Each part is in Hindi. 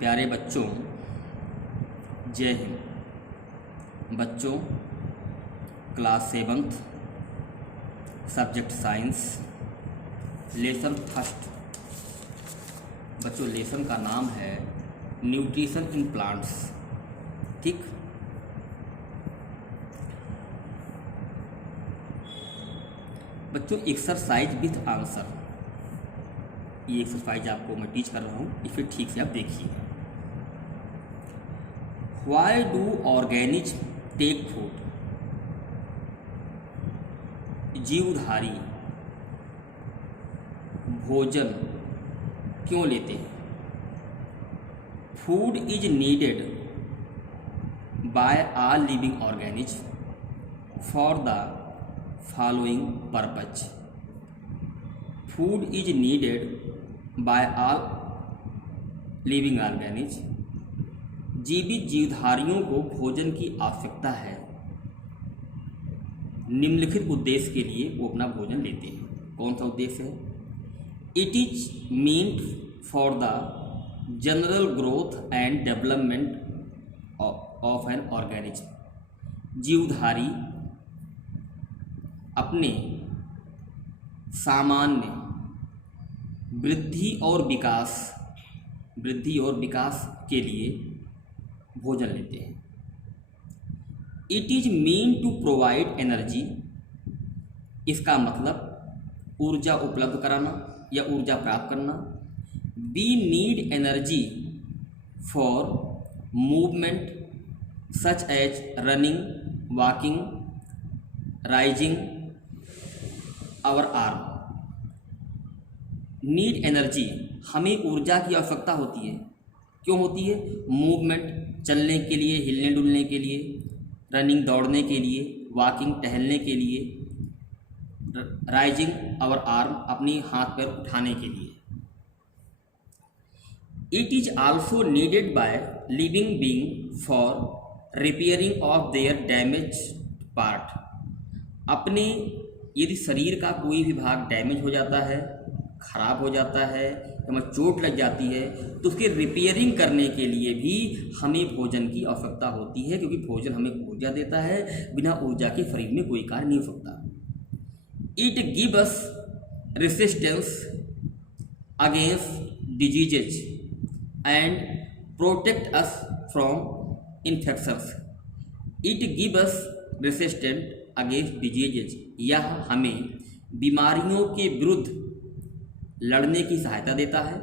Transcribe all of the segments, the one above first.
प्यारे बच्चों, जय हिंद। बच्चों, class 7th subject science, lesson first. बच्चों, लेसन का नाम है न्यूट्रिशन इन प्लांट्स। ठीक। बच्चों, एक्सरसाइज विथ आंसर, ये एक्सरसाइज आपको मैं टीच कर रहा हूँ, इसे ठीक से आप देखिए। Why do organisms take food? जीवधारी भोजन क्यों लेते हैं? Food is needed by all living organisms for the following purpose. Food is needed by all living organisms, जीवित जीवधारियों को भोजन की आवश्यकता है। निम्नलिखित उद्देश्य के लिए वो अपना भोजन लेते हैं। कौन सा उद्देश्य है? It is meant for the general growth and development of an organism. जीवधारी अपने सामान्य वृद्धि और विकास के लिए भोजन लेते हैं। It is mean to provide energy, इसका मतलब ऊर्जा उपलब्ध कराना या ऊर्जा प्राप्त करना। We need energy for movement such as running, walking, rising our arm. Need energy, हमें ऊर्जा की आवश्यकता होती है। क्यों होती है? मूवमेंट, चलने के लिए, हिलने डुलने के लिए, रनिंग, दौड़ने के लिए, वॉकिंग, टहलने के लिए, राइजिंग आवर आर्म, अपनी हाथ पैर उठाने के लिए। It is also needed by living being for repairing of their damage part. अपने यदि शरीर का कोई भी भाग डैमेज हो जाता है, खराब हो जाता है, हमें चोट लग जाती है, तो उसकी रिपेयरिंग करने के लिए भी हमें भोजन की आवश्यकता होती है, क्योंकि भोजन हमें ऊर्जा देता है। बिना ऊर्जा के शरीर में कोई कार्य नहीं हो सकता। It give us resistance against diseases and protect us from infections. It give us resistant against diseases, यह हमें बीमारियों के विरुद्ध लड़ने की सहायता देता है।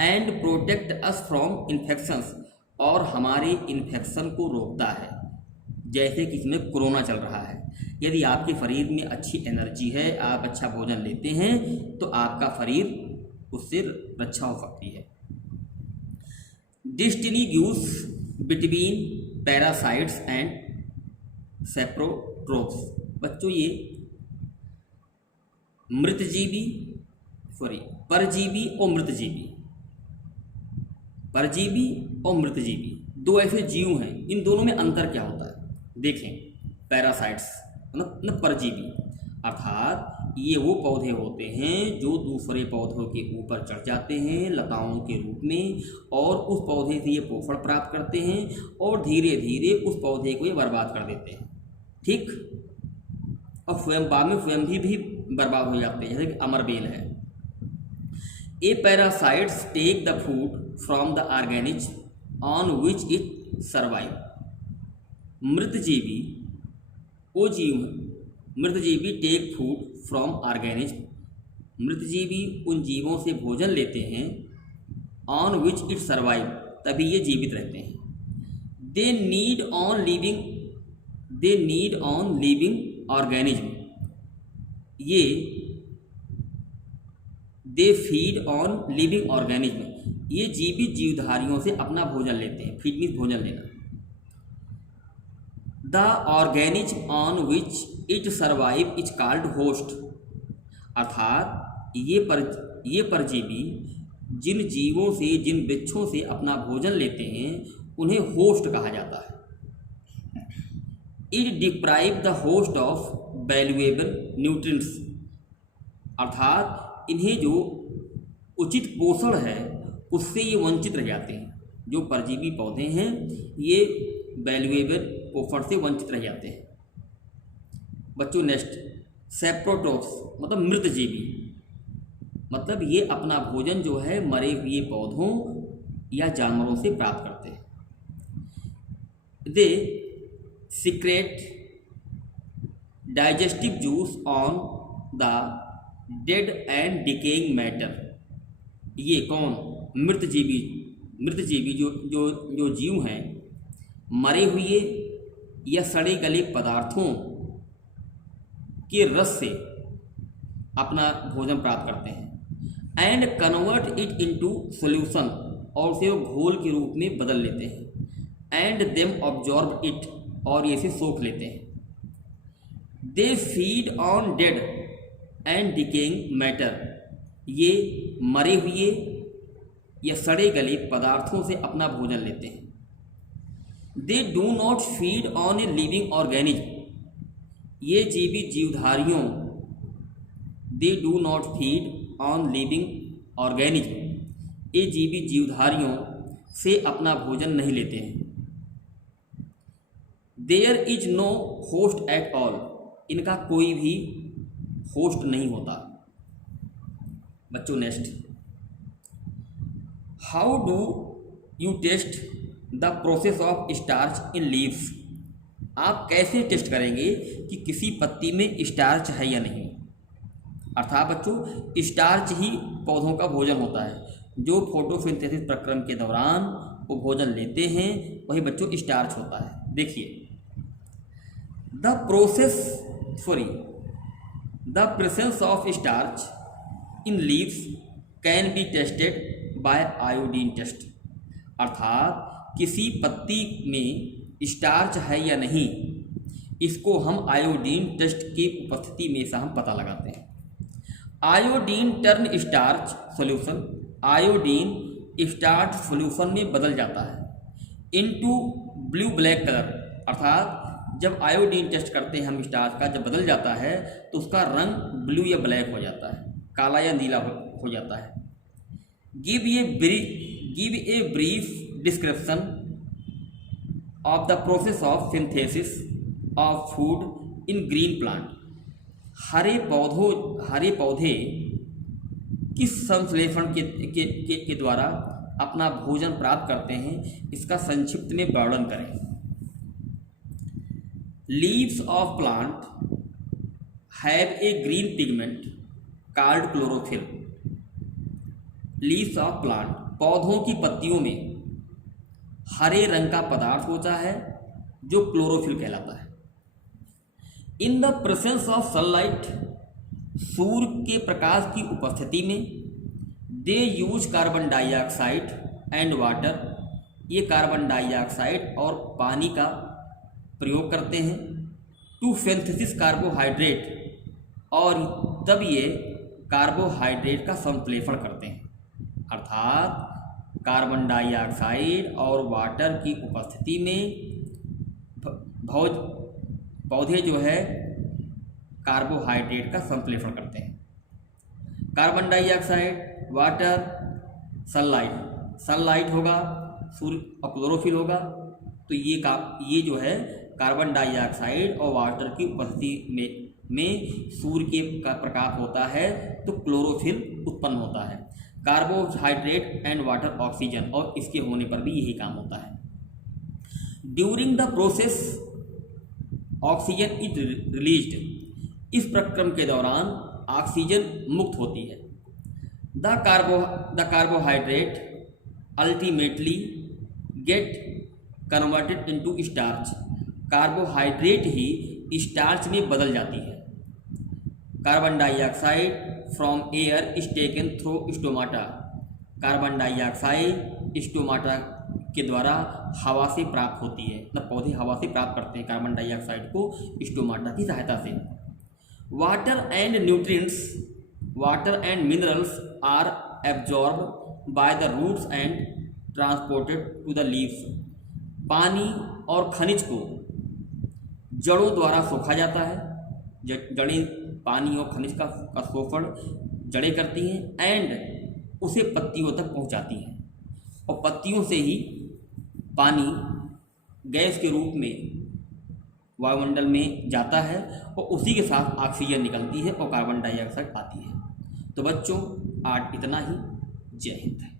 And protect us from infections, और हमारे इन्फेक्शन को रोकता है। जैसे कि इसमें कोरोना चल रहा है, यदि आपके शरीर में अच्छी एनर्जी है, आप अच्छा भोजन लेते हैं, तो आपका शरीर उससे रक्षा हो सकती है। Distinguish between parasites and saprotrophs. बच्चों, ये परजीवी और मृतजीवी, परजीवी और मृतजीवी दो ऐसे जीव हैं। इन दोनों में अंतर क्या होता है? देखें, पैरासाइट्स मतलब परजीवी, अर्थात ये वो पौधे होते हैं जो दूसरे पौधों के ऊपर चढ़ जाते हैं लताओं के रूप में, और उस पौधे से ये पोषण प्राप्त करते हैं और धीरे धीरे उस पौधे को ये बर्बाद कर देते हैं। ठीक। और स्वयं बाद में स्वयं भी बर्बाद हो जाते हैं, जैसे कि अमरबेल है। A parasites take the food from the organism on which it survive. मृतजीवी वो जीव, मृतजीवी टेक फूड फ्रॉम ऑर्गेनिज, मृतजीवी उन जीवों से भोजन लेते हैं ऑन विच इट सर्वाइव, तभी ये जीवित रहते हैं। They need on living organism, ये they feed on living organism, ये जीवित जीवधारियों से अपना भोजन लेते हैं। फीड मीन्स भोजन लेना। The organism on which it survive is called host, अर्थात ये परजीवी जिन जीवों से, जिन वृक्षों से अपना भोजन लेते हैं, उन्हें होस्ट कहा जाता है। It deprive the host of valuable nutrients, अर्थात इन्हें जो उचित पोषण है उससे ये वंचित रह जाते हैं। जो परजीवी पौधे हैं ये वैल्यूएबल पोषण से वंचित रह जाते हैं। बच्चों नेक्स्ट, सेप्रोटोप्स मतलब मृत जीवी, मतलब ये अपना भोजन जो है मरे हुए पौधों या जानवरों से प्राप्त करते हैं। They secrete digestive juice on the dead and decaying matter. ये कौन? मृत जीवी जो जो जो जीव हैं मरे हुए या सड़े गले पदार्थों के रस से अपना भोजन प्राप्त करते हैं। And convert it into solution, और उसे वो घोल के रूप में बदल लेते हैं। एंड देम ऑब्जॉर्ब इट, और ये इसे सोख लेते हैं। दे feed on dead and decaying matter, ये मरे हुए या सड़े गले पदार्थों से अपना भोजन लेते हैं। They do not feed on a living organism, ये जीवी जीवधारियों, they do not feed on living organism, ये जीवी जीवधारियों से अपना भोजन नहीं लेते हैं। There is no host at all, इनका कोई भी होस्ट नहीं होता। बच्चों next, how do you test the process of starch in leaves. आप कैसे टेस्ट करेंगे कि किसी पत्ती में स्टार्च है या नहीं। अर्थात बच्चों स्टार्च ही पौधों का भोजन होता है, जो फोटोसिंथेसिस प्रक्रम के दौरान वो भोजन लेते हैं वही बच्चों स्टार्च होता है। देखिए, the presence of starch in leaves can be tested by iodine test. अर्थात किसी पत्ती में स्टार्च है या नहीं, इसको हम आयोडीन टेस्ट की उपस्थिति में से हम पता लगाते हैं। Iodine turn starch solution, iodine starch solution में बदल जाता है इनटू ब्लू ब्लैक कलर। अर्थात जब आयोडीन टेस्ट करते हैं हम स्टार्च का, जब बदल जाता है तो उसका रंग ब्लू या ब्लैक हो जाता है, काला या नीला हो जाता है। Give a brief description of the process of synthesis of food in green plant. हरे पौधे किस संश्लेषण के द्वारा अपना भोजन प्राप्त करते हैं, इसका संक्षिप्त में वर्णन करें। Leaves of plant have a green pigment called chlorophyll. Leaves of plant, पौधों की पत्तियों में हरे रंग का पदार्थ होता है जो क्लोरोफिल कहलाता है। In the presence of sunlight, सूर्य के प्रकाश की उपस्थिति में, they use carbon dioxide and water, ये कार्बन डाइऑक्साइड और पानी का प्रयोग करते हैं। टू सिंथेसिस कार्बोहाइड्रेट, और तब ये कार्बोहाइड्रेट का संश्लेषण करते हैं। अर्थात कार्बन डाइऑक्साइड और वाटर की उपस्थिति में पौधे जो है कार्बोहाइड्रेट का संश्लेषण करते हैं। कार्बन डाइऑक्साइड, वाटर, सनलाइट होगा, सूर्य और क्लोरोफिल होगा। तो ये जो है कार्बन डाइऑक्साइड और वाटर की उपस्थिति में सूर्य के का प्रकाश होता है तो क्लोरोफिल उत्पन्न होता है। कार्बोहाइड्रेट एंड वाटर ऑक्सीजन, और इसके होने पर भी यही काम होता है। During the process oxygen is released, इस प्रक्रम के दौरान ऑक्सीजन मुक्त होती है। The carbohydrate ultimately get converted into starch, carbohydrate he starch में बदल जाती है। Carbon dioxide from air is taken through stomata, carbon dioxide stomata के द्वारा हवा से प्राप्त होती है, मतलब पौधे हवा से प्राप्त करते हैं कार्बन डाइऑक्साइड को स्टोमाटा की सहायता से। Water and nutrients, water and minerals are absorb by the roots and transported to the leaves, पानी और खनिज को जड़ों द्वारा सोखा जाता है। जड़ें पानी और खनिज का शोषण जड़ें करती हैं एंड उसे पत्तियों तक पहुंचाती हैं, और पत्तियों से ही पानी गैस के रूप में वायुमंडल में जाता है और उसी के साथ ऑक्सीजन निकलती है और कार्बन डाइऑक्साइड आती है। तो बच्चों आज इतना ही। जय हिंद।